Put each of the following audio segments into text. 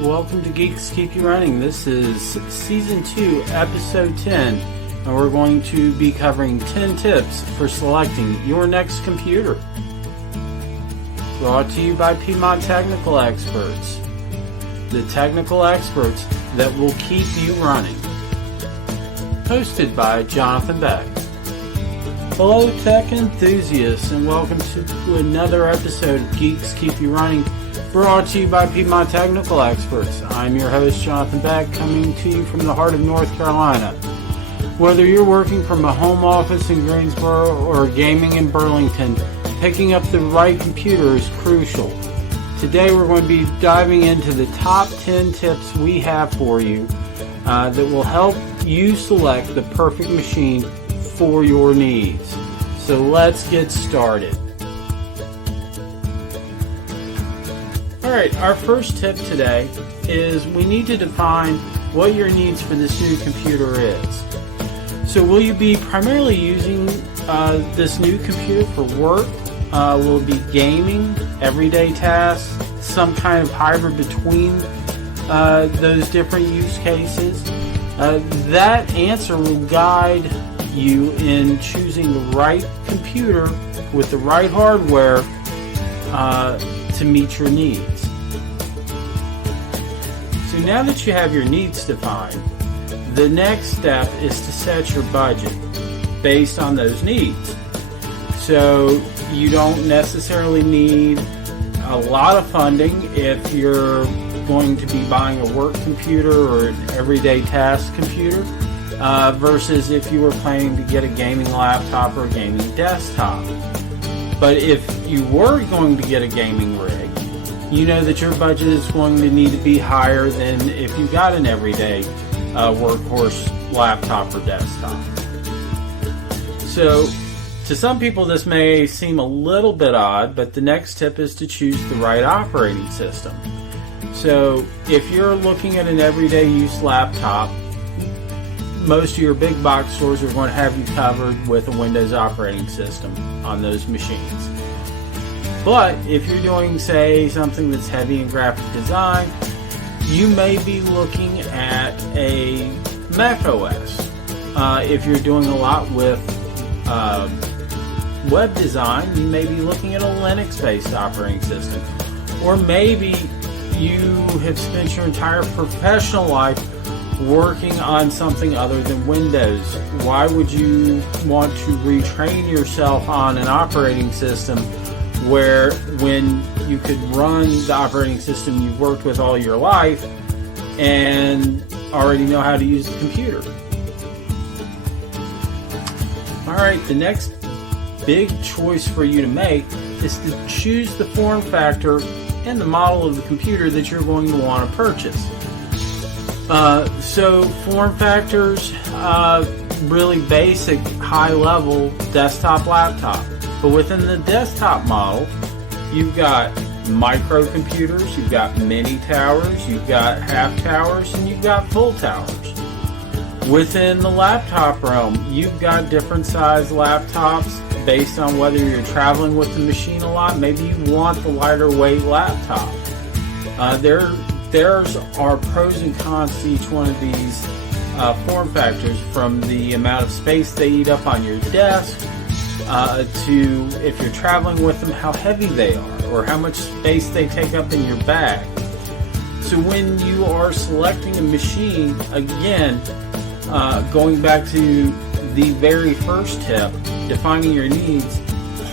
Welcome to Geeks Keep You Running. This is Season 2, Episode 10, and we're going to be covering 10 tips for selecting your next computer. Brought to you by Piedmont Technical Experts, the technical experts that will keep you running. Hosted by Jonathan Beck. Hello tech enthusiasts, and welcome to another episode of Geeks Keep You Running, brought to you by Piedmont Technical Experts. I'm your host, Jonathan Beck, coming to you from the heart of North Carolina. Whether you're working from a home office in Greensboro or gaming in Burlington, picking up the right computer is crucial. Today we're going to be diving into the top 10 tips we have for you that will help you select the perfect machine for your needs. So let's get started. Alright, our first tip today is we need to define what your needs for this new computer is. So will you be primarily using this new computer for work? Will it be gaming, everyday tasks, some kind of hybrid between those different use cases? That answer will guide you in choosing the right computer with the right hardware to meet your needs. So now that you have your needs defined, the next step is to set your budget based on those needs. So you don't necessarily need a lot of funding if you're going to be buying a work computer or an everyday task computer versus if you were planning to get a gaming laptop or a gaming desktop. But if you were going to get a gaming rig, you know that your budget is going to need to be higher than if you got an everyday workhorse laptop or desktop. So to some people this may seem a little bit odd, but the next tip is to choose the right operating system. So if you're looking at an everyday use laptop, most of your big box stores are going to have you covered with a Windows operating system on those machines. But if you're doing, say, something that's heavy in graphic design, you may be looking at a Mac OS. If you're doing a lot with web design, you may be looking at a Linux-based operating system. Or maybe you have spent your entire professional life working on something other than Windows. Why would you want to retrain yourself on an operating system where when you could run the operating system you've worked with all your life and already know how to use the computer? Alright, the next big choice for you to make is to choose the form factor and the model of the computer that you're going to want to purchase. So form factors, really basic, high-level desktop laptop. But within the desktop model, you've got microcomputers, you've got mini towers, you've got half towers, and you've got full towers. Within the laptop realm, you've got different size laptops based on whether you're traveling with the machine a lot. Maybe you want the lighter weight laptop. There's are pros and cons to each one of these form factors, from the amount of space they eat up on your desk to, if you're traveling with them, how heavy they are or how much space they take up in your bag. So when you are selecting a machine, again, going back to the very first tip, defining your needs,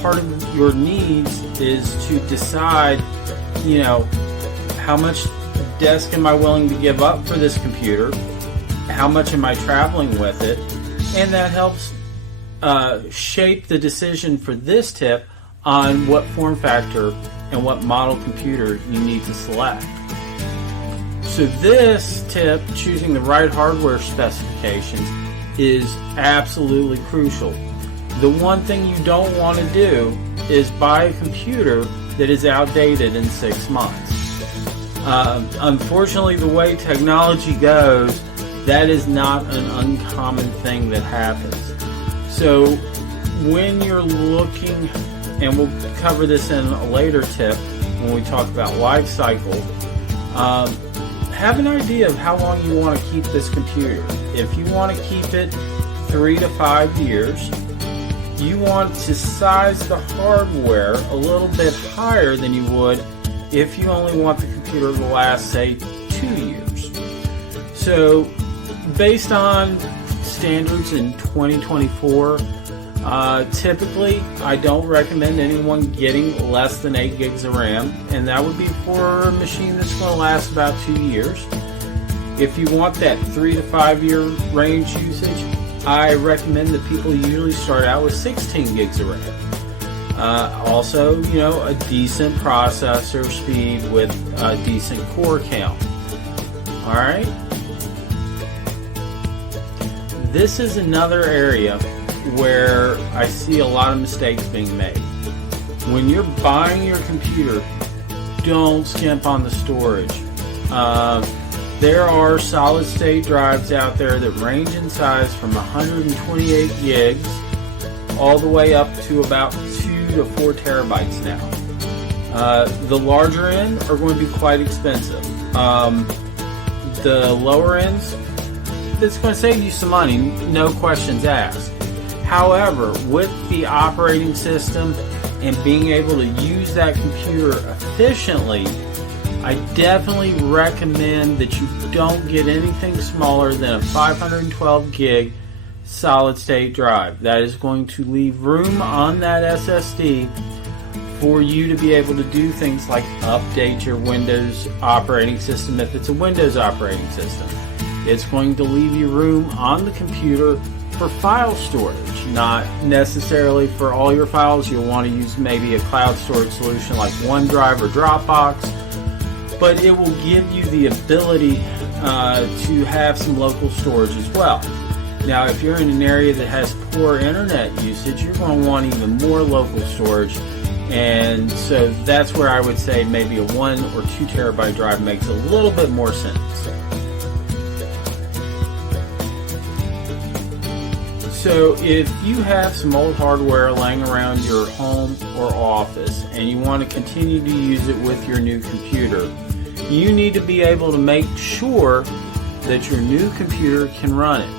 part of your needs is to decide, how much desk am I willing to give up for this computer? How much am I traveling with it? And that helps shape the decision for this tip on what form factor and what model computer you need to select. So this tip, choosing the right hardware specifications, is absolutely crucial. The one thing you don't want to do is buy a computer that is outdated in 6 months. Unfortunately, the way technology goes, that is not an uncommon thing that happens. So when you're looking, and we'll cover this in a later tip when we talk about life cycle, have an idea of how long you want to keep this computer. If you want to keep it 3 to 5 years, you want to size the hardware a little bit higher than you would if you only want the computer to last, say, 2 years. So, based on standards in 2024, typically I don't recommend anyone getting less than 8 gigs of RAM, and that would be for a machine that's going to last about 2 years. If you want that 3 to 5 year range usage, I recommend that people usually start out with 16 gigs of RAM. Also, a decent processor speed with a decent core count. Alright? This is another area where I see a lot of mistakes being made. When you're buying your computer, don't skimp on the storage. There are solid state drives out there that range in size from 128 gigs all the way up to about 2 to 4 terabytes now. The larger end are going to be quite expensive. The lower ends, it's going to save you some money, no questions asked. However, with the operating system and being able to use that computer efficiently, I definitely recommend that you don't get anything smaller than a 512 gig solid state drive. That is going to leave room on that SSD for you to be able to do things like update your Windows operating system if it's a Windows operating system. It's going to leave you room on the computer for file storage, not necessarily for all your files. You'll want to use maybe a cloud storage solution like OneDrive or Dropbox, but it will give you the ability to have some local storage as well. Now, if you're in an area that has poor internet usage, you're going to want even more local storage, and so that's where I would say maybe a 1 or 2 terabyte drive makes a little bit more sense. So if you have some old hardware laying around your home or office and you want to continue to use it with your new computer, you need to be able to make sure that your new computer can run it.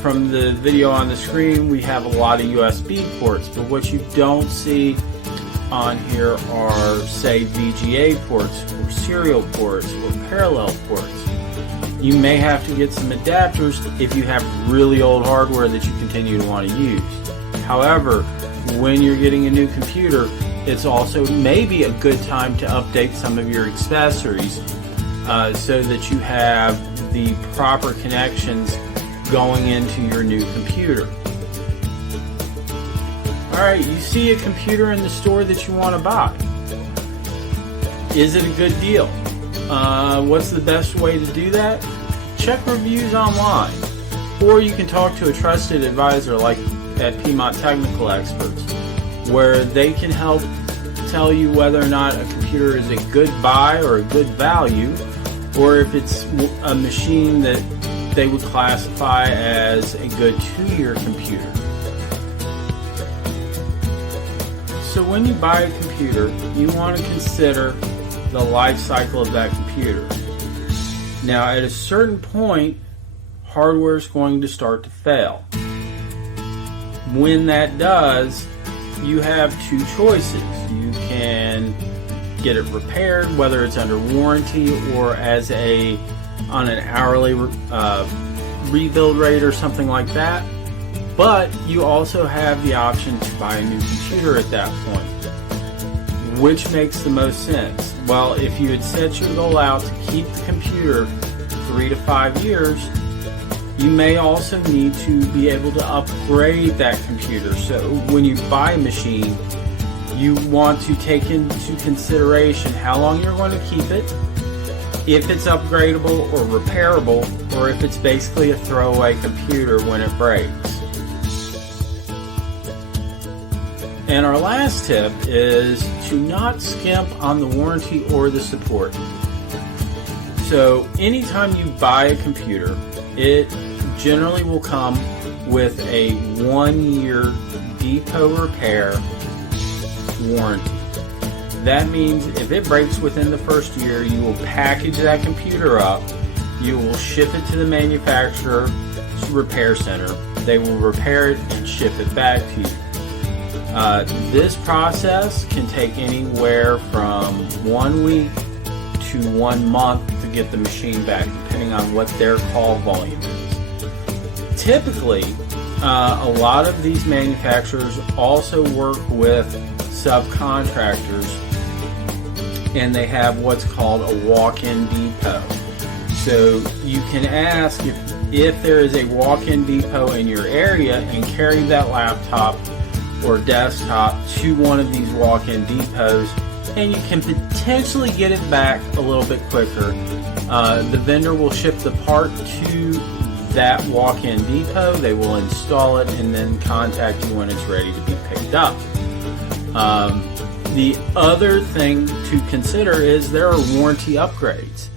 From the video on the screen, we have a lot of USB ports, but what you don't see on here are, say, VGA ports or serial ports or parallel ports. You may have to get some adapters if you have really old hardware that you continue to want to use. However, when you're getting a new computer, it's also maybe a good time to update some of your accessories so that you have the proper connections going into your new computer. Alright, you see a computer in the store that you want to buy. Is it a good deal? What's the best way to do that? Check reviews online, or you can talk to a trusted advisor like at Piedmont Technical Experts, where they can help tell you whether or not a computer is a good buy or a good value, or if it's a machine that they would classify as a good 2-year computer. So when you buy a computer, you want to consider the life cycle of that computer. Now, at a certain point, hardware is going to start to fail. When that does, you have 2 choices. You can get it repaired, whether it's under warranty or on an hourly rebuild rate or something like that. But you also have the option to buy a new computer at that point. Which makes the most sense? Well, if you had set your goal out to keep the computer 3 to 5 years, you may also need to be able to upgrade that computer. So when you buy a machine, you want to take into consideration how long you're going to keep it, if it's upgradable or repairable, or if it's basically a throwaway computer when it breaks. And our last tip is to not skimp on the warranty or the support. So anytime you buy a computer, it generally will come with a 1-year depot repair warranty. That means if it breaks within the first year, you will package that computer up, you will ship it to the manufacturer's repair center, they will repair it and ship it back to you. This process can take anywhere from 1 week to 1 month to get the machine back, depending on what their call volume is. Typically, a lot of these manufacturers also work with subcontractors, and they have what's called a walk-in depot. So you can ask if there is a walk-in depot in your area and carry that laptop or desktop to one of these walk-in depots, and you can potentially get it back a little bit quicker. The vendor will ship the part to that walk-in depot, they will install it, and then contact you when it's ready to be picked up. The other thing to consider is there are warranty upgrades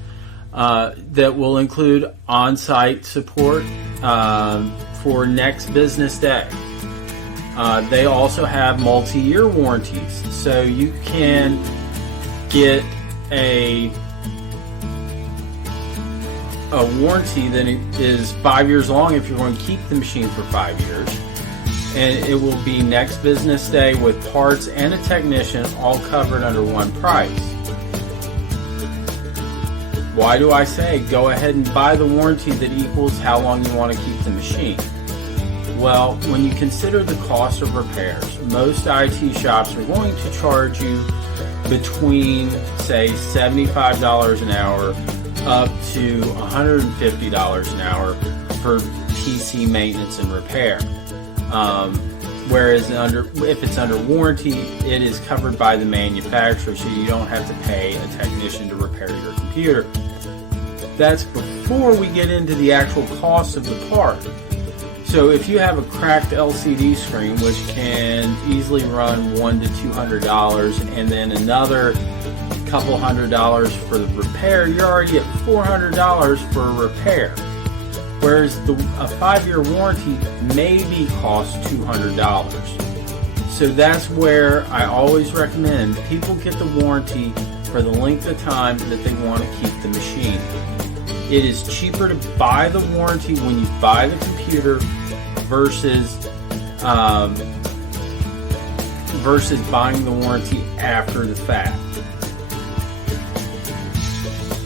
that will include on-site support for next business day. They also have multi-year warranties, so you can get a warranty that is 5 years long if you're going to keep the machine for 5 years. And it will be next business day with parts and a technician all covered under one price. Why do I say go ahead and buy the warranty that equals how long you want to keep the machine? Well, when you consider the cost of repairs, most IT shops are going to charge you between, say, $75 an hour up to $150 an hour for PC maintenance and repair. Whereas if it's under warranty, it is covered by the manufacturer, so you don't have to pay a technician to repair your computer. That's before we get into the actual cost of the part. So if you have a cracked LCD screen, which can easily run $100 to $200, and then another couple $100 for the repair, you're already at $400 for a repair. Whereas a 5-year warranty maybe costs $200. So that's where I always recommend people get the warranty for the length of time that they want to keep the machine. It is cheaper to buy the warranty when you buy the computer versus buying the warranty after the fact.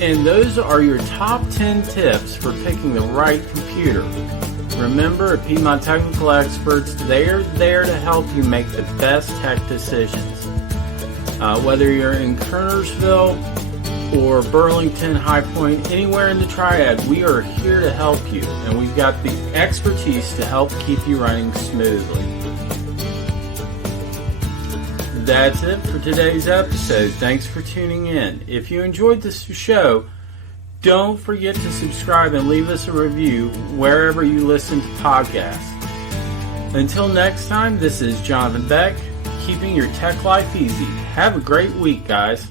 And those are your top 10 tips for picking the right computer. Remember, at Piedmont Technical Experts, they're there to help you make the best tech decisions. Whether you're in Kernersville or Burlington, High Point, anywhere in the Triad, we are here to help you, and we've got the expertise to help keep you running smoothly. That's it for today's episode. Thanks for tuning in. If you enjoyed this show, don't forget to subscribe and leave us a review wherever you listen to podcasts. Until next time, this is Jonathan Beck, keeping your tech life easy. Have a great week, guys.